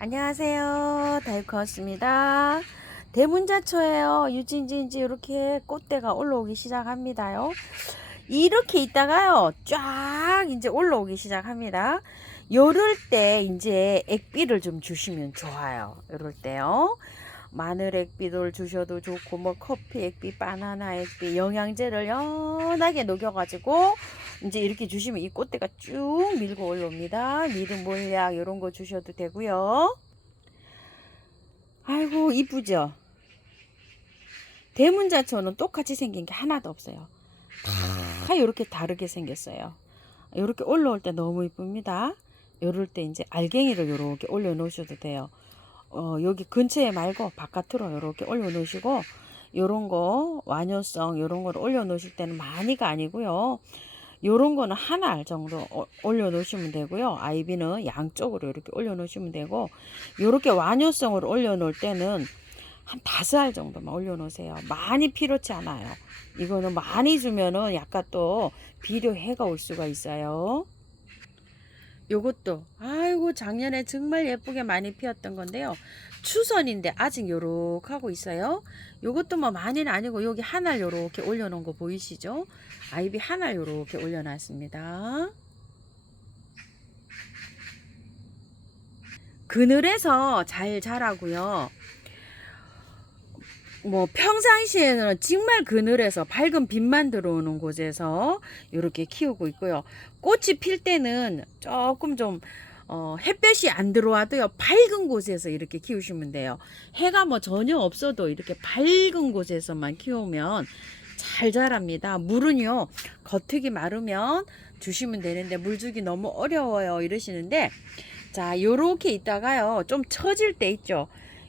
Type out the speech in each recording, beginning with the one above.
안녕하세요. 다이코였습니다. 대문자초예요. 유진진지 이렇게 꽃대가 올라오기 시작합니다요. 이렇게 있다가요, 쫙 이제 올라오기 시작합니다. 요럴 때 이제 액비를 좀 주시면 좋아요. 요럴 때요. 마늘 액비를 주셔도 좋고, 뭐 커피 액비, 바나나 액비, 영양제를 연하게 녹여가지고 이제 이렇게 주시면 이 꽃대가 쭉 밀고 올라옵니다. 미름 몰약 이런 거 주셔도 되고요. 아이고 이쁘죠. 대문자초는 똑같이 생긴 게 하나도 없어요. 다 이렇게 다르게 생겼어요. 이렇게 올라올 때 너무 이쁩니다. 이럴 때 이제 알갱이를 이렇게 올려 놓으셔도 돼요. 여기 근처에 말고 바깥으로 이렇게 올려 놓으시고, 요런 거 완효성 요런 거를 올려 놓으실 때는 많이가 아니고요. 요런 거는 한 알 정도 올려 놓으시면 되고요. 아이비는 양쪽으로 이렇게 올려 놓으시면 되고, 요렇게 완효성을 올려 놓을 때는 한 5알 정도만 올려 놓으세요. 많이 필요치 않아요. 이거는 많이 주면은 약간 또 비료해가 올 수가 있어요. 요것도 아이고 작년에 정말 예쁘게 많이 피었던 건데요. 추선인데 아직 요렇게 하고 있어요. 요것도 뭐 많이는 아니고 여기 하나 요렇게 올려놓은 거 보이시죠? 아이비 하나 요렇게 올려놨습니다. 그늘에서 잘 자라고요. 뭐 평상시에는 정말 그늘에서 밝은 빛만 들어오는 곳에서 이렇게 키우고 있고요. 꽃이 필 때는 조금 좀 햇볕이 안 들어와도요, 밝은 곳에서 이렇게 키우시면 돼요. 해가 뭐 전혀 없어도 이렇게 밝은 곳에서만 키우면 잘 자랍니다. 물은요, 겉흙이 마르면 주시면 되는데 물 주기 너무 어려워요 이러시는데, 자 요렇게 있다가요 좀 처질 때 있죠.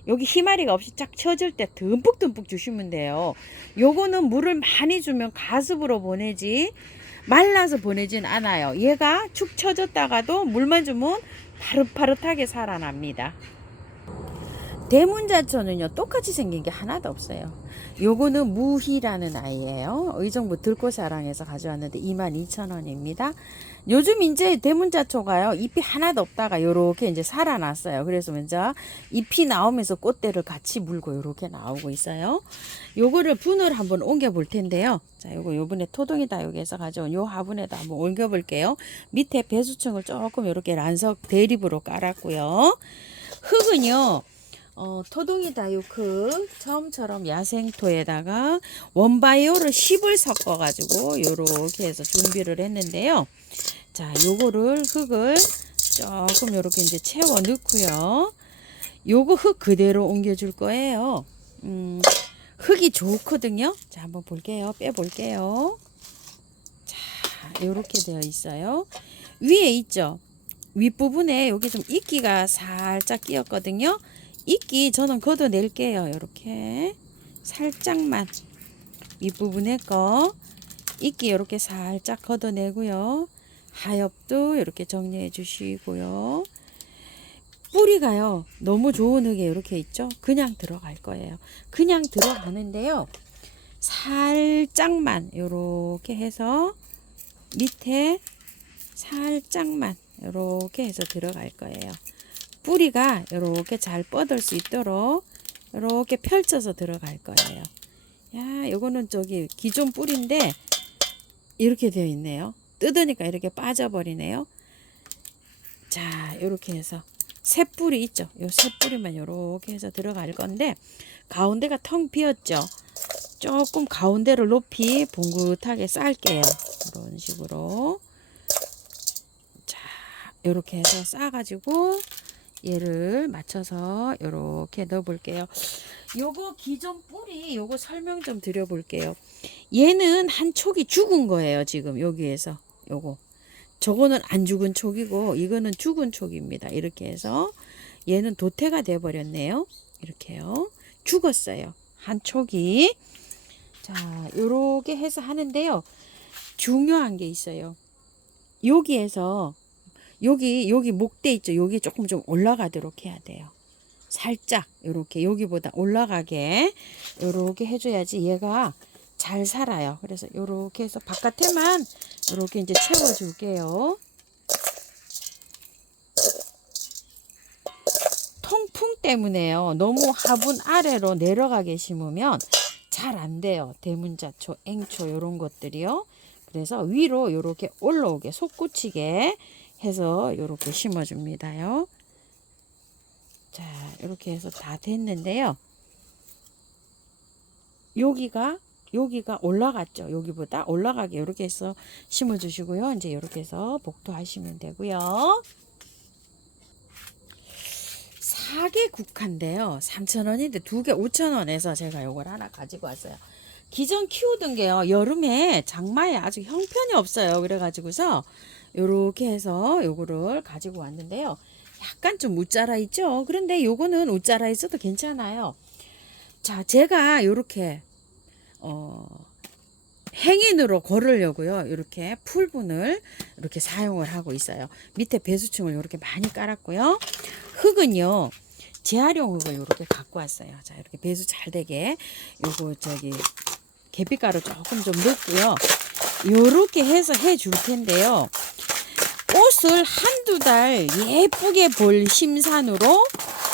여기 희마리가 없이 쫙 처질 때 듬뿍듬뿍 주시면 돼요. 요거는 물을 많이 주면 가습으로 보내지 말라서 보내진 않아요. 얘가 축 처졌다가도 물만 주면 파릇파릇하게 살아납니다. 대문자초는요 똑같이 생긴 게 하나도 없어요. 요거는 무희라는 아이예요. 의정부 들꽃사랑에서 가져왔는데 22,000원입니다. 요즘 이제 대문자초가요 잎이 하나도 없다가 요렇게 이제 살아났어요. 그래서 먼저 잎이 나오면서 꽃대를 같이 물고 요렇게 나오고 있어요. 요거를 분을 한번 옮겨 볼 텐데요. 자, 요번에 토동이다 여기에서 가져온 요 화분에다 한번 옮겨 볼게요. 밑에 배수층을 조금 요렇게 란석 대립으로 깔았고요. 흙은요 토동이 다육흙 처음처럼 야생토에다가 원바이오를 10을 섞어 가지고 요렇게 해서 준비를 했는데요. 자, 요거를 흙을 조금 요렇게 이제 채워 넣고요. 요거 흙 그대로 옮겨 줄 거예요. 흙이 좋거든요. 자, 한번 볼게요. 빼 볼게요. 자, 요렇게 되어 있어요. 위에 있죠. 윗부분에 여기 좀 이끼가 살짝 끼었거든요. 이끼 저는 걷어낼게요. 요렇게 살짝만 윗부분에 거 이끼 이렇게 살짝 걷어내고요. 하엽도 이렇게 정리해 주시고요. 뿌리가요 너무 좋은 흙에 이렇게 있죠. 그냥 들어갈 거예요. 그냥 들어가는데요, 살짝만 이렇게 해서 밑에 살짝만 이렇게 해서 들어갈 거예요. 뿌리가 이렇게 잘 뻗을 수 있도록 이렇게 펼쳐서 들어갈 거예요. 야, 요거는 저기 기존 뿌리인데 이렇게 되어 있네요. 뜯으니까 이렇게 빠져버리네요. 자, 이렇게 해서 새 뿌리 있죠. 요 새 뿌리만 이렇게 해서 들어갈 건데, 가운데가 텅 비었죠. 조금 가운데를 높이 봉긋하게 쌀게요. 이런 식으로. 자, 이렇게 해서 싸가지고 얘를 맞춰서 이렇게 넣어 볼게요. 요거 기존 뿌리 요거 설명 좀 드려 볼게요. 얘는 한 촉이 죽은 거예요. 지금 여기에서 요거 저거는 안 죽은 촉이고 이거는 죽은 촉입니다. 이렇게 해서 얘는 도태가 돼 버렸네요. 이렇게요. 죽었어요. 한 촉이. 자, 요렇게 해서 하는데요. 중요한 게 있어요. 여기에서 여기 목대 있죠. 여기 조금 좀 올라가도록 해야 돼요. 살짝 요렇게 여기보다 올라가게 요렇게 해줘야지 얘가 잘 살아요. 그래서 요렇게 해서 바깥에만 요렇게 이제 채워줄게요. 풍 때문에요. 너무 화분 아래로 내려가게 심으면 잘 안 돼요. 대문자초, 앵초 이런 것들이요. 그래서 위로 이렇게 올라오게 솟구치게 해서 이렇게 심어줍니다요. 자, 이렇게 해서 다 됐는데요. 여기가 올라갔죠. 여기보다 올라가게 이렇게 해서 심어주시고요. 이제 이렇게 해서 복도하시면 되고요. 사계 국화인데요. 3,000원인데 두 개 5,000원에서 제가 요걸 하나 가지고 왔어요. 기존 키우던 게요. 여름에 장마에 아주 형편이 없어요. 그래가지고서 요렇게 해서 요거를 가지고 왔는데요. 약간 좀 웃자라 있죠. 그런데 요거는 웃자라 있어도 괜찮아요. 자, 제가 요렇게 행인으로 걸으려고요. 이렇게 풀분을 이렇게 사용을 하고 있어요. 밑에 배수층을 이렇게 많이 깔았고요. 흙은요. 재활용 흙을 이렇게 갖고 왔어요. 자, 이렇게 배수 잘 되게 요거 계피가루 조금 좀 넣고요. 요렇게 해서 해 줄 텐데요. 꽃을 한두 달 예쁘게 볼 심산으로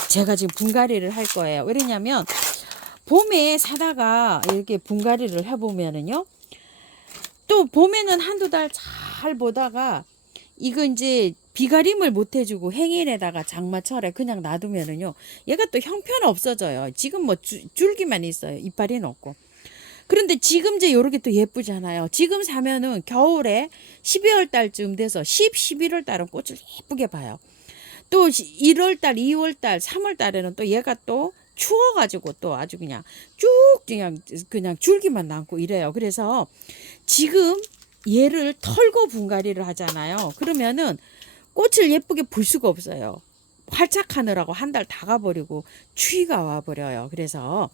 제가 지금 분갈이를 할 거예요. 왜냐면 봄에 사다가 이렇게 분갈이를 해보면은요. 또 봄에는 한두 달 잘 보다가 이거 이제 비가림을 못 해주고 행인에다가 장마철에 그냥 놔두면은요. 얘가 또 형편 없어져요. 지금 뭐 줄기만 있어요. 이빨이 없고. 그런데 지금 이제 요렇게 또 예쁘잖아요. 지금 사면은 겨울에 12월 달쯤 돼서 11월 달은 꽃을 예쁘게 봐요. 또 1월 달, 2월 달, 3월 달에는 또 얘가 또 추워가지고 또 아주 그냥 쭉 그냥 줄기만 남고 이래요. 그래서 지금 얘를 털고 분갈이를 하잖아요. 그러면은 꽃을 예쁘게 볼 수가 없어요. 활착하느라고 한 달 다 가버리고 추위가 와버려요. 그래서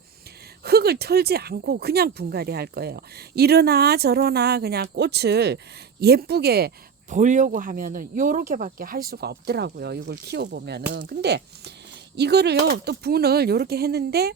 흙을 털지 않고 그냥 분갈이 할 거예요. 이러나 저러나 그냥 꽃을 예쁘게 보려고 하면은 요렇게밖에 할 수가 없더라고요. 이걸 키워보면은. 근데 이거를요, 또 분을 요렇게 했는데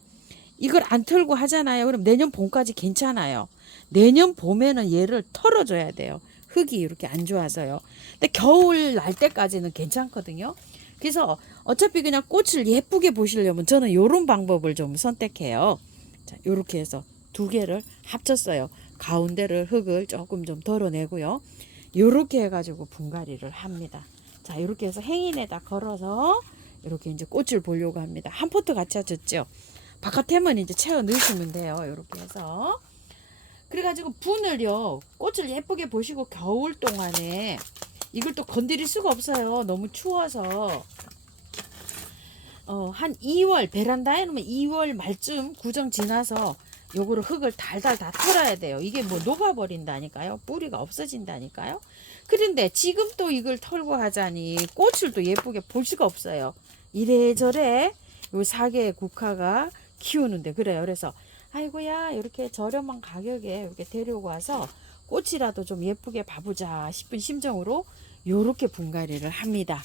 이걸 안 털고 하잖아요. 그럼 내년 봄까지 괜찮아요. 내년 봄에는 얘를 털어줘야 돼요. 흙이 이렇게 안 좋아서요. 근데 겨울 날 때까지는 괜찮거든요. 그래서 어차피 그냥 꽃을 예쁘게 보시려면 저는 요런 방법을 좀 선택해요. 자, 요렇게 해서 두 개를 합쳤어요. 가운데를 흙을 조금 좀 덜어내고요. 요렇게 해가지고 분갈이를 합니다. 자, 요렇게 해서 행인에다 걸어서 이렇게 이제 꽃을 보려고 합니다. 한 포트 갖춰졌죠. 바깥에만 이제 채워 넣으시면 돼요. 이렇게 해서. 그래가지고 분을요, 꽃을 예쁘게 보시고 겨울 동안에 이걸 또 건드릴 수가 없어요. 너무 추워서. 한 2월, 베란다에 놓으면 2월 말쯤 구정 지나서 요거를 흙을 달달 다 털어야 돼요. 이게 뭐 녹아버린다니까요. 뿌리가 없어진다니까요. 그런데 지금 또 이걸 털고 하자니 꽃을 또 예쁘게 볼 수가 없어요. 이래저래 요 사계 국화가 키우는데 그래요. 그래서 아이고야 이렇게 저렴한 가격에 이렇게 데리고 와서 꽃이라도 좀 예쁘게 봐보자 싶은 심정으로 요렇게 분갈이를 합니다.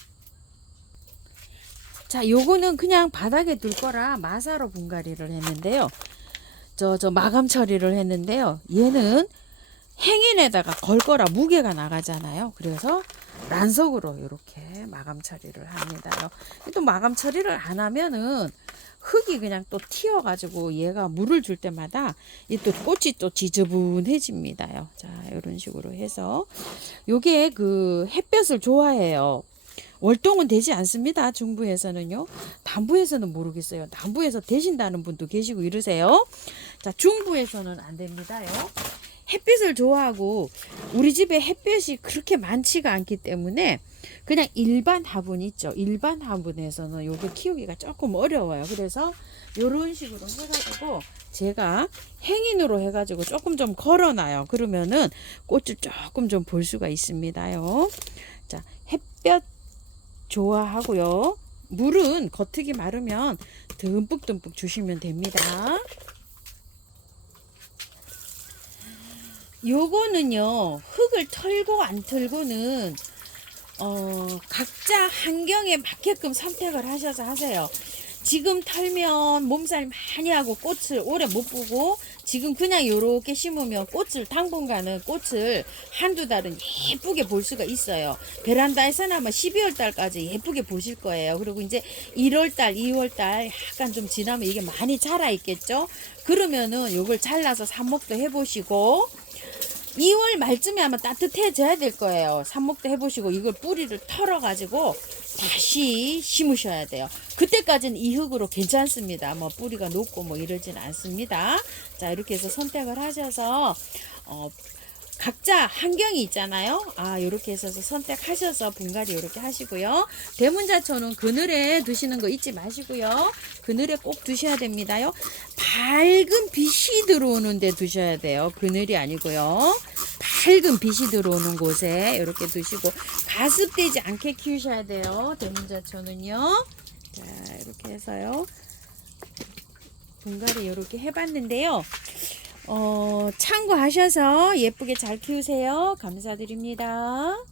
자, 요거는 그냥 바닥에 둘 거라 마사로 분갈이를 했는데요. 저 마감 처리를 했는데요. 얘는 행인에다가 걸 거라 무게가 나가잖아요. 그래서 란석으로 이렇게 마감 처리를 합니다요. 또 마감 처리를 안 하면은 흙이 그냥 또 튀어가지고 얘가 물을 줄 때마다 이 또 꽃이 또 지저분해집니다요. 자, 이런 식으로 해서 요게 그 햇볕을 좋아해요. 월동은 되지 않습니다. 중부에서는요. 남부에서는 모르겠어요. 남부에서 되신다는 분도 계시고 이러세요. 자, 중부에서는 안 됩니다요. 햇빛을 좋아하고 우리 집에 햇볕이 그렇게 많지가 않기 때문에 그냥 일반 화분 있죠. 일반 화분에서는 요게 키우기가 조금 어려워요. 그래서 요런 식으로 해가지고 제가 행인으로 해가지고 조금 좀 걸어놔요. 그러면은 꽃을 조금 좀 볼 수가 있습니다요. 자, 햇볕 좋아하고요. 물은 겉흙이 마르면 듬뿍듬뿍 주시면 됩니다. 요거는요, 흙을 털고 안 털고는 각자 환경에 맞게끔 선택을 하셔서 하세요. 지금 털면 몸살 많이 하고 꽃을 오래 못 보고 지금 그냥 요렇게 심으면 꽃을 당분간은 꽃을 한두 달은 예쁘게 볼 수가 있어요. 베란다에서는 아마 12월 달까지 예쁘게 보실 거예요. 그리고 이제 1월 달, 2월 달 약간 좀 지나면 이게 많이 자라 있겠죠. 그러면은 요걸 잘라서 삽목도 해보시고 2월 말쯤에 아마 따뜻해져야 될 거예요. 삽목도 해보시고 이걸 뿌리를 털어가지고 다시 심으셔야 돼요. 그때까지는 이 흙으로 괜찮습니다. 뭐 뿌리가 높고 뭐 이러진 않습니다. 자, 이렇게 해서 선택을 하셔서 각자 환경이 있잖아요. 이렇게 해서 선택하셔서 분갈이 이렇게 하시고요. 대문자초는 그늘에 두시는 거 잊지 마시고요. 그늘에 꼭 두셔야 됩니다요. 밝은 빛이 들어오는 데 두셔야 돼요. 그늘이 아니고요. 밝은 빛이 들어오는 곳에 이렇게 두시고 가습되지 않게 키우셔야 돼요. 대문자초는요. 자, 이렇게 해서요. 분갈이 이렇게 해봤는데요. 참고하셔서 예쁘게 잘 키우세요. 감사드립니다.